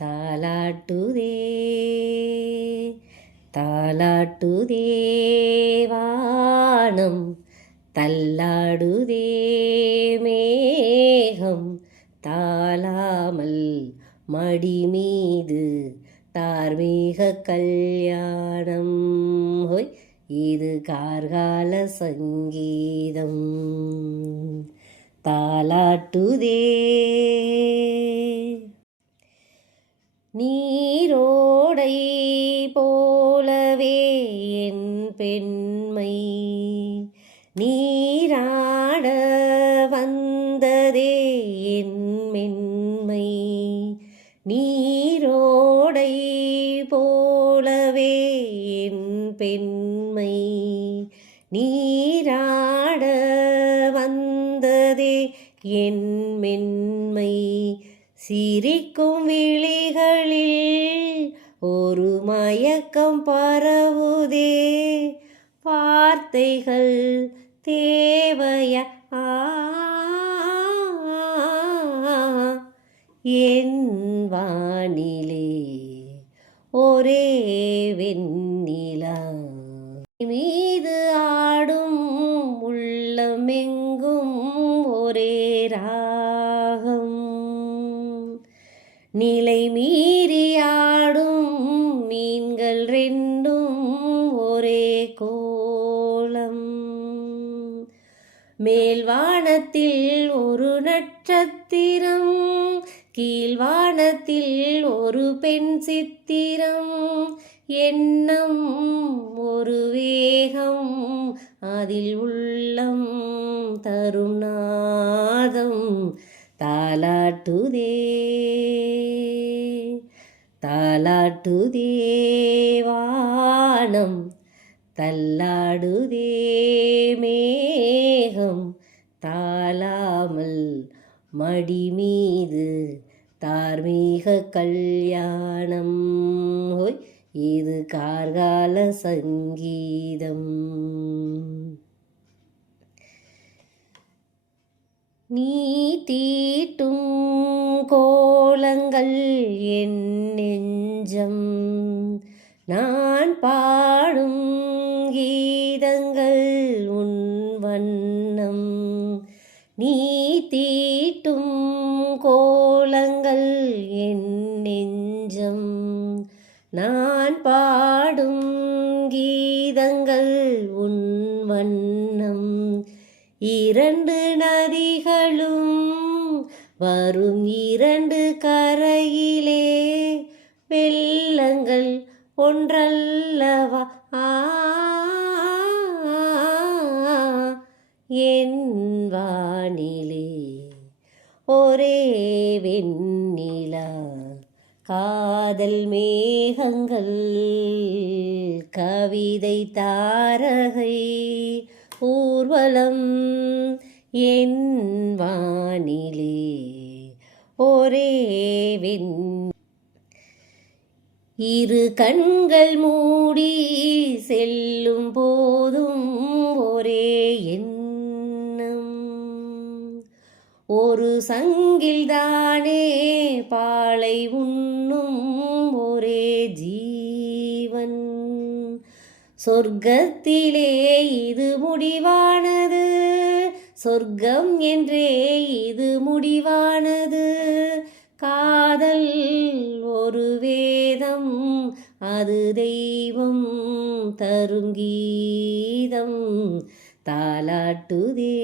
தாலாட்டுதே தாலாட்டுதே வானம், தள்ளாடுதே மேகம், தாளாமல் மடி மீது தார்மீக கல்யாணம். ஹோய், இது கார்கால சங்கீதம். தாலாட்டுதே நீரோடை போலவே என் பெண்மை, நீராட வந்ததே என் மென்மை. நீரோடை போலவே என் பெண்மை, நீராட வந்ததே என் மென்மை. சிரிக்கும் விழிகளில் ஒரு மயக்கம் பரவுதே, வார்த்தைகள் தேவையா? என் வானிலே ஒரே வெண்ணிலா மீது ஆடும், உள்ளமெங்கும் ஒரே ராகம். நிலை மீறியாடும் மீன்கள் ரெண்டும் ஒரே கோலம். மேல்வானத்தில் ஒரு நட்சத்திரம், கீழ்வானத்தில் ஒரு பெண் சித்திரம். எண்ணம் ஒரு வேகம், அதில் உள்ளம் தரும் நாதம். தாலாட்டுதே தாலாட்டுதே வானம், தள்ளாடுதே மேகம், தாளாமல் மடி மீது தார்மீக கல்யாணம். ஹோய், இது கார்கால சங்கீதம். நீ தீட்டும் கோலங்கள் என் நெஞ்சம், நான் பாடும் கீதங்கள் உன் வண்ணம். நீ தீட்டும் கோலங்கள் என் நெஞ்சம், நான் பாடும் கீதங்கள் உன் வண்ணம். இரண்டு நதிகளும் வரும் இரண்டு கரையிலே, வெள்ளங்கள் ஒன்றல்லவா? என் வானிலே ஒரே வெண்ணிலா. காதல் மேகங்கள் கவிதை தாரகை ஊர்வலம். என் வானிலே ஒரே வெண். இரு கண்கள் மூடி செல்லும் போதும் ஒரே எண்ணம். ஒரு சங்கில்தானே பாலை உண்ணும் ஒரே ஜீவன். சொர்க்கத்திலே இது முடிவானது, சொர்க்கம் என்றே இது முடிவானது. காதல் ஒரு வேதம், அது தெய்வம் தரும் கீதம். தாலாட்டுதே